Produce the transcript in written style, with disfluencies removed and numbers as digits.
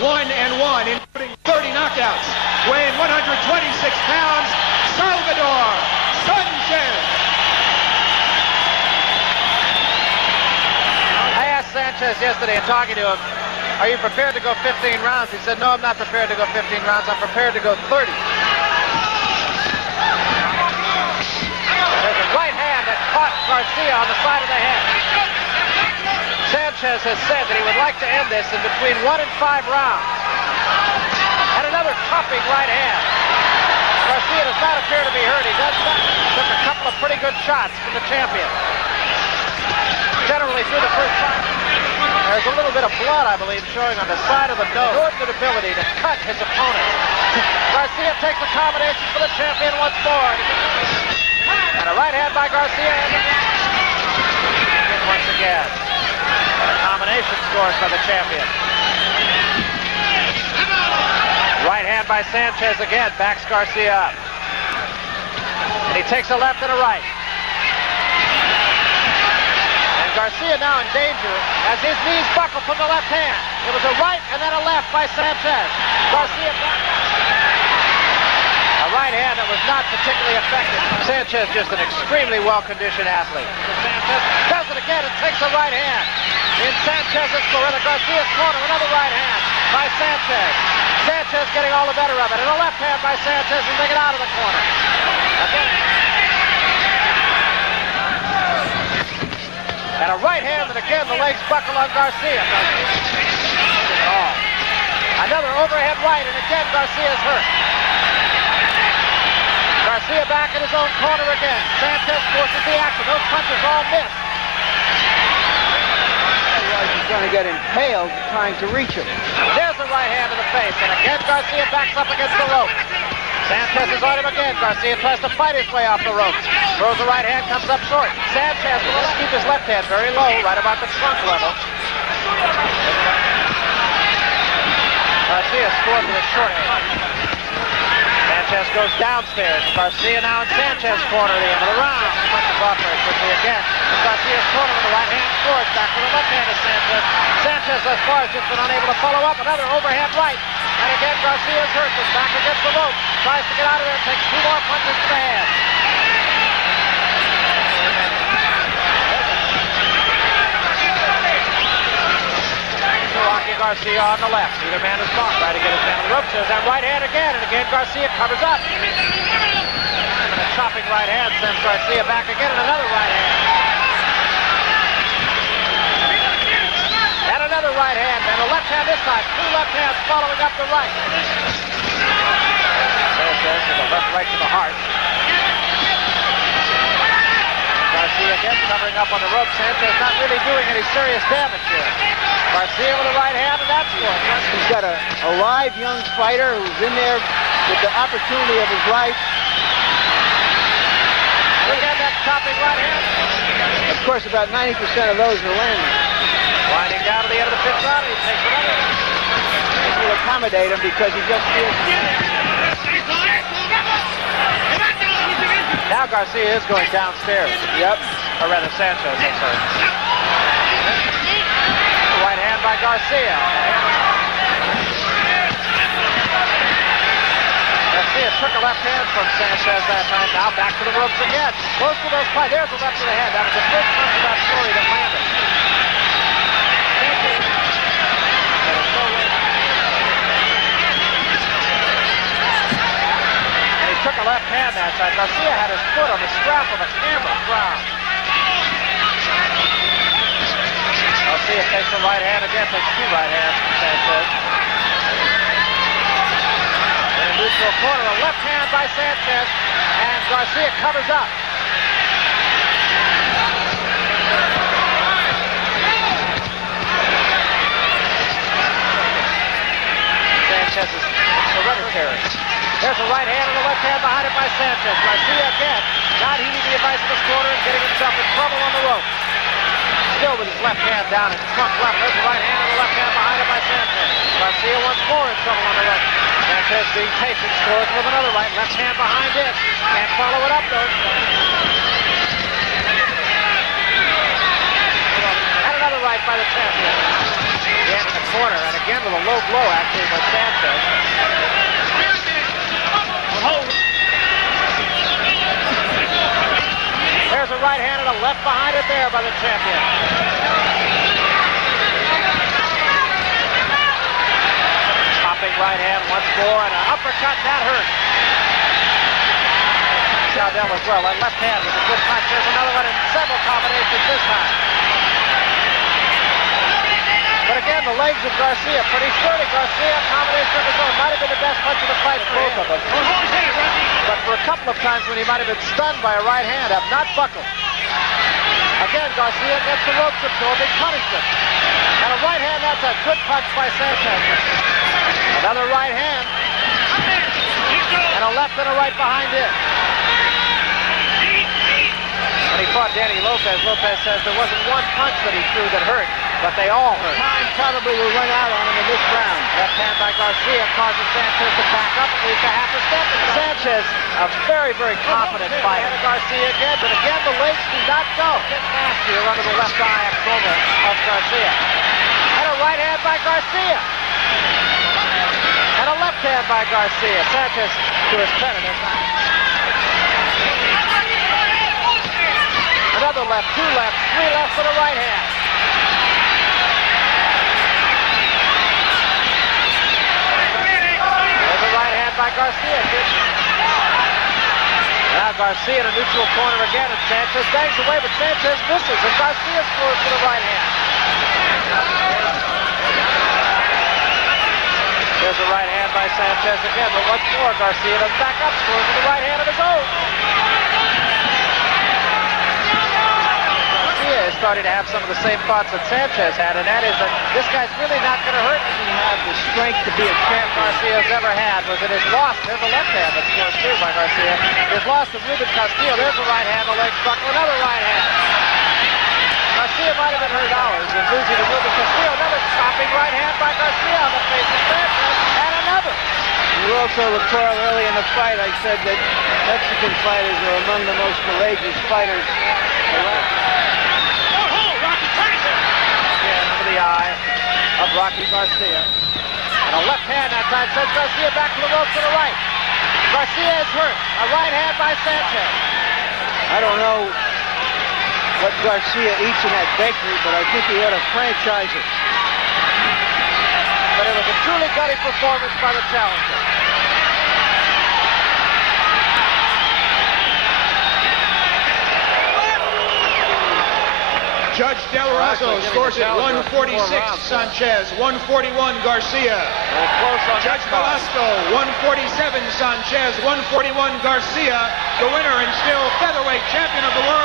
1-1, including 30 knockouts, weighing 126 pounds, Salvador Sanchez. I asked Sanchez yesterday in talking to him, are you prepared to go 15 rounds? He said, no, I'm not prepared to go 15 rounds. I'm prepared to go 30. There's a right hand that caught Garcia on the side of the head. Sanchez has said that he would like to end this in between 1 and 5 rounds. And another chopping right hand. Garcia does not appear to be hurt. He does not. Took a couple of pretty good shots from the champion. Generally through the first fight. There's a little bit of blood, I believe, showing on the side of the nose. Inordinate ability to cut his opponent. Garcia takes a combination for the champion once more. And a right hand by Garcia. And once again. And a combination scored by the champion. Right hand by Sanchez again. Backs Garcia up. And he takes a left and a right. Garcia now in danger as his knees buckle from the left hand. It was a right and then a left by Sanchez. Garcia back. A right hand that was not particularly effective. Sanchez just an extremely well-conditioned athlete. Sanchez does it again and takes a right hand. In Sanchez's corner, Garcia's corner, another right hand by Sanchez. Sanchez getting all the better of it. And a left hand by Sanchez and they get out of the corner. Again. And a right hand, and again, the legs buckle on Garcia. Another overhead right, and again, Garcia's hurt. Garcia back in his own corner again. Sanchez forces the action. Those punches all missed. He's going to get impaled trying to reach him. There's a right hand in the face, and again, Garcia backs up against the rope. Sanchez is on him again. Garcia tries to fight his way off the ropes. Throws the right hand, comes up short. Sanchez will keep his left hand very low, right about the trunk level. Garcia scored with a short punch. Sanchez goes downstairs. Garcia now in Sanchez's corner at the end of the round. Punches off very quickly again. Garcia's corner with the right hand scores. Back with the left hand of Sanchez. Sanchez thus far has just been unable to follow up. Another overhand right. And again, Garcia's hurt. Is back against the rope. Tries to get out of there. Takes 2 more punches to the head. Garcia on the left. Either man is caught. Trying to get his man on the ropes. There's that right hand again. And again, Garcia covers up. And a chopping right hand sends Garcia back again. And another right hand. And another right hand. And a left hand this time. 2 left hands following up the right. There's a left right to the heart. Garcia again covering up on the rope. Sanchez not really doing any serious damage here. Garcia with a right hand, and that's good. He's got a live young fighter who's in there with the opportunity of his life. Look at that chopping right hand. Of course, about 90% of those are landing. Winding down to the end of the 5th round, he takes another. This will accommodate him because he just feels. Now Garcia is going downstairs. Yep. Or rather, Sanchez, I'm sorry. Right hand by Garcia. Garcia took a left hand from Sanchez that time. Now back to the ropes again. Close to those fights. There's a left to the head. That was the first punch of that story that landed. And he took a left hand that time. Garcia had his foot on the strap of a camera. Wow. Garcia takes the right hand again, takes 2 right hands from Sanchez. In a neutral corner, a left hand by Sanchez, and Garcia covers up. Sanchez is hereditary. There's a right hand and a left hand behind it by Sanchez. Garcia again, not heeding the advice of his corner and getting himself in trouble on the rope. Still with his left hand down at trunk level. There's a right hand and a left hand behind it by Sanchez. Garcia once more in trouble on the rope. Sanchez being patient, scores with another right. Left hand behind it. Can't follow it up though. And another right by the champion. The hand in the corner, and again with a low blow, actually, by Sanchez. There's a right hand and a left behind it there by the champion. Chopping right hand once more, and an uppercut, that hurt. Dowdell as well. That left hand was a good punch. There's another one in several combinations this time. But again, the legs of Garcia, pretty sturdy. Garcia, combination of his own, might have been the best punch of the fight for both of them. But for a couple of times when he might have been stunned by a right hand, have not buckled. Again, Garcia gets the rope to throw, big punishment. And a right hand, that's a good punch by Sanchez. Another right hand. And a left and a right behind it. When he fought Danny Lopez, Lopez says there wasn't one punch that he threw that hurt, but they all hurt. Time probably will run out on him in this round. Left hand by Garcia causes Sanchez to back up at least a half a step. And Sanchez, a very, very confident fighter. Garcia again, but again the legs do not go. Get nastier under the left eye axoma of Garcia. And a right hand by Garcia. And a left hand by Garcia. Sanchez to his credit. Another left, two lefts, three lefts, and a right hand. There's a right hand by Garcia. Now Garcia in a neutral corner again, and Sanchez bangs away, but Sanchez misses, and Garcia scores for the right hand. There's a right hand by Sanchez again, but once more Garcia does back up, scores with the right hand of his own. Starting to have some of the same thoughts that Sanchez had, and that is that this guy's really not going to hurt him. He has the strength to be a champ Garcia's ever had. Was it his loss? There's a left hand that scores too by Garcia. His loss to Ruben Castillo. There's a right hand, the leg struck, another right hand. Garcia might have been hurt hours in losing to Ruben Castillo. Another stopping right hand by Garcia on the face of Sanchez, and another. You also recall early in the fight I said that Mexican fighters are among the most courageous fighters around. The eye of Rocky Garcia. And a left hand that time sends Garcia back to the rope to the right. Garcia is hurt. A right hand by Sanchez. I don't know what Garcia eats in that bakery, but I think he ought to franchise it. But it was a truly gutty performance by the challenger. Judge Del Rosso scores it 146 Sanchez, 141 Garcia. Judge Velasco, 147 Sanchez, 141 Garcia. The winner and still featherweight champion of the world.